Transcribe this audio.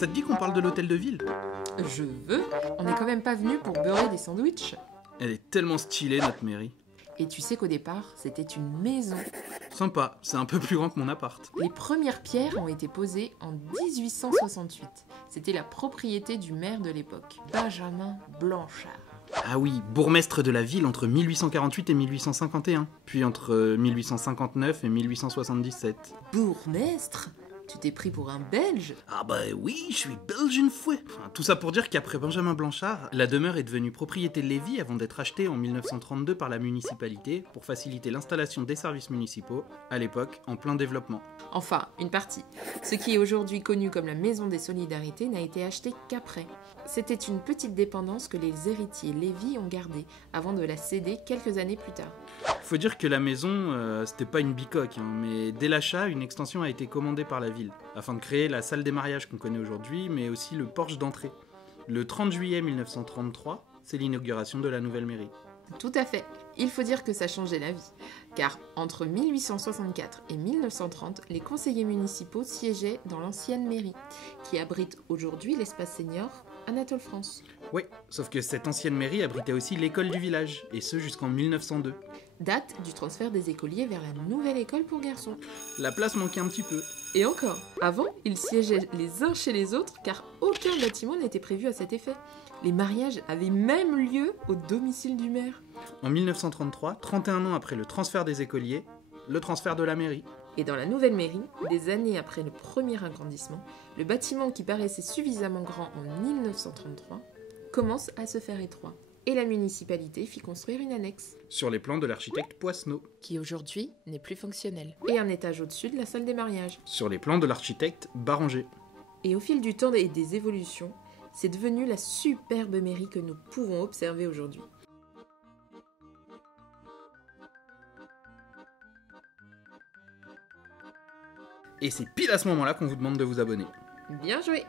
Ça te dit qu'on parle de l'hôtel de ville? Je veux. On n'est quand même pas venu pour beurrer des sandwichs. Elle est tellement stylée, notre mairie. Et tu sais qu'au départ, c'était une maison. Sympa, c'est un peu plus grand que mon appart. Les premières pierres ont été posées en 1868. C'était la propriété du maire de l'époque, Benjamin Blanchard. Ah oui, bourgmestre de la ville entre 1848 et 1851, puis entre 1859 et 1877. Bourgmestre? Tu t'es pris pour un Belge? Ah bah oui, je suis belge une fois. Enfin, tout ça pour dire qu'après Benjamin Blanchard, la demeure est devenue propriété de Lévis avant d'être achetée en 1932 par la municipalité pour faciliter l'installation des services municipaux, à l'époque en plein développement. Enfin, une partie. Ce qui est aujourd'hui connu comme la Maison des Solidarités n'a été acheté qu'après. C'était une petite dépendance que les héritiers Lévis ont gardée avant de la céder quelques années plus tard. Faut dire que la maison, c'était pas une bicoque, mais dès l'achat, une extension a été commandée par la ville, afin de créer la salle des mariages qu'on connaît aujourd'hui, mais aussi le porche d'entrée. Le 30 juillet 1933, c'est l'inauguration de la nouvelle mairie. Tout à fait. Il faut dire que ça changeait la vie. Car entre 1864 et 1930, les conseillers municipaux siégeaient dans l'ancienne mairie, qui abrite aujourd'hui l'espace senior Anatole France. Oui, sauf que cette ancienne mairie abritait aussi l'école du village, et ce jusqu'en 1902. Date du transfert des écoliers vers la nouvelle école pour garçons. La place manquait un petit peu. Et encore, avant, ils siégeaient les uns chez les autres car aucun bâtiment n'était prévu à cet effet. Les mariages avaient même lieu au domicile du maire. En 1933, 31 ans après le transfert des écoliers, le transfert de la mairie. Et dans la nouvelle mairie, des années après le premier agrandissement, le bâtiment qui paraissait suffisamment grand en 1933 commence à se faire étroit. Et la municipalité fit construire une annexe. Sur les plans de l'architecte Poisneau. Qui aujourd'hui n'est plus fonctionnelle. Et un étage au-dessus de la salle des mariages. Sur les plans de l'architecte Baranger. Et au fil du temps et des évolutions, c'est devenu la superbe mairie que nous pouvons observer aujourd'hui. Et c'est pile à ce moment-là qu'on vous demande de vous abonner. Bien joué!